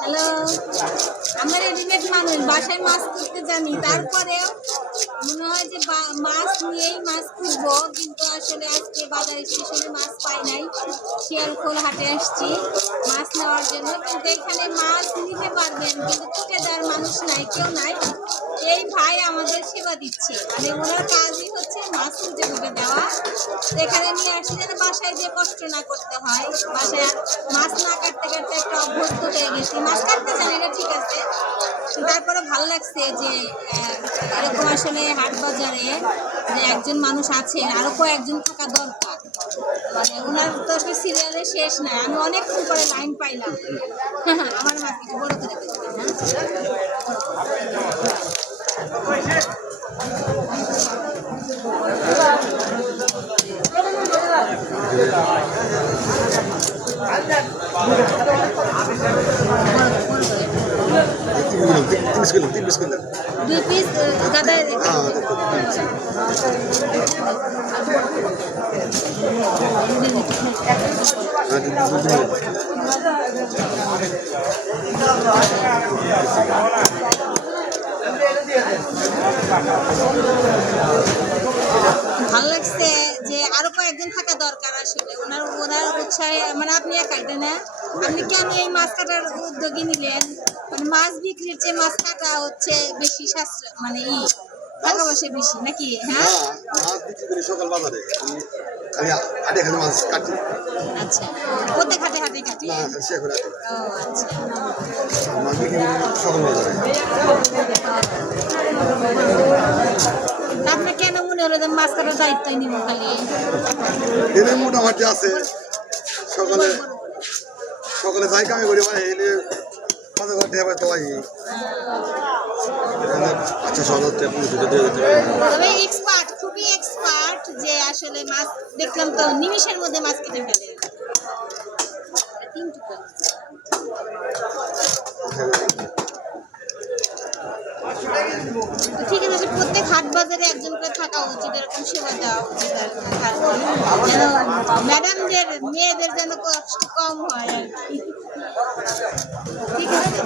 Hello, আমরা readymade মানুষ, বাসায় মাছ করতে জানি, তারপরেও মনে হয় যে মাছ নিয়েই মাছ খুঁজবো, কিন্তু আসলে আজকে বাজার স্টেশনে মাছ পাই নাই। শিয়ালখোল হাটে আসছি মাছ নেওয়ার জন্য, কিন্তু এখানে মাছ নিতে পারবেন, কিন্তু কুটে দেওয়ার মানুষ নাই, কেউ নাই। এই ভাই আমাদের সেবা দিচ্ছে, মানে ওনার কাজই হচ্ছে মাছ খুঁজে খুঁজে দেওয়া। এখানে নিয়ে আসি যেন বাসায় যে কষ্ট না করতে হয়। বাসায় মাছ না কাটতে কাটতে একটা অভ্যস্ত হয়ে গেছি। মাছ কাটতে জানি না, ঠিক আছে, তারপরে ভালো লাগছে যে এরকম আসলে হাট বাজারে যে একজন মানুষ আছে, আরো কয়েকজন থাকা দরকার। মানে ওনার তো আসলে সিরিয়ালে শেষ নাই, আমি অনেকক্ষণ পরে লাইন পাইলাম। আমার মা কিছু বড় করে দিচ্ছি, দুই পিস গাদা ভালো লাগছে যে আরো কয়েকজন থাকা দরকার। আসলে ওনার উৎসাহে, মানে আপনি একাই না, আপনি কেন এই মাছ কাটার উদ্যোগী নিলেন? মানে মাছ বিক্রির চেয়ে মাছ কাটা হচ্ছে বেশি সাশ্রয়, মানে টাকা পয়সা বেশি নাকি? হ্যাঁ, মাছ বিক্রি করি সকাল বাজারে, আমি হাটে খালি মাছ কাটি। আচ্ছা, প্রত্যেক হাটে হাটে কাটি? না, সে করে হাটে। ও আচ্ছা, মাছ বিক্রি করি সকাল বাজারে। আপনার কেন মনে হলো যে মাছ কাটার দায়িত্বই নিব খালি? এনে মোটামুটি আছে, সকালে সকালে যাই কামে করি, মানে এলে মাঝে মাঝে ঢেবে তো আচ্ছা সকাল তবে এক্সপার্ট, খুবই এক্সপার্ট, যে আসলে মাছ দেখলাম তো নিমিষের মধ্যে মাছ কেটে ফেলে। ঠিক আছে, প্রত্যেক হাট বাজারে একজন করে থাকা উচিত, এরকম সেবা দেওয়া উচিত আর কি, যেন ম্যাডামদের মেয়েদের যেন কষ্ট কম হয় আর কি। ঠিক আছে।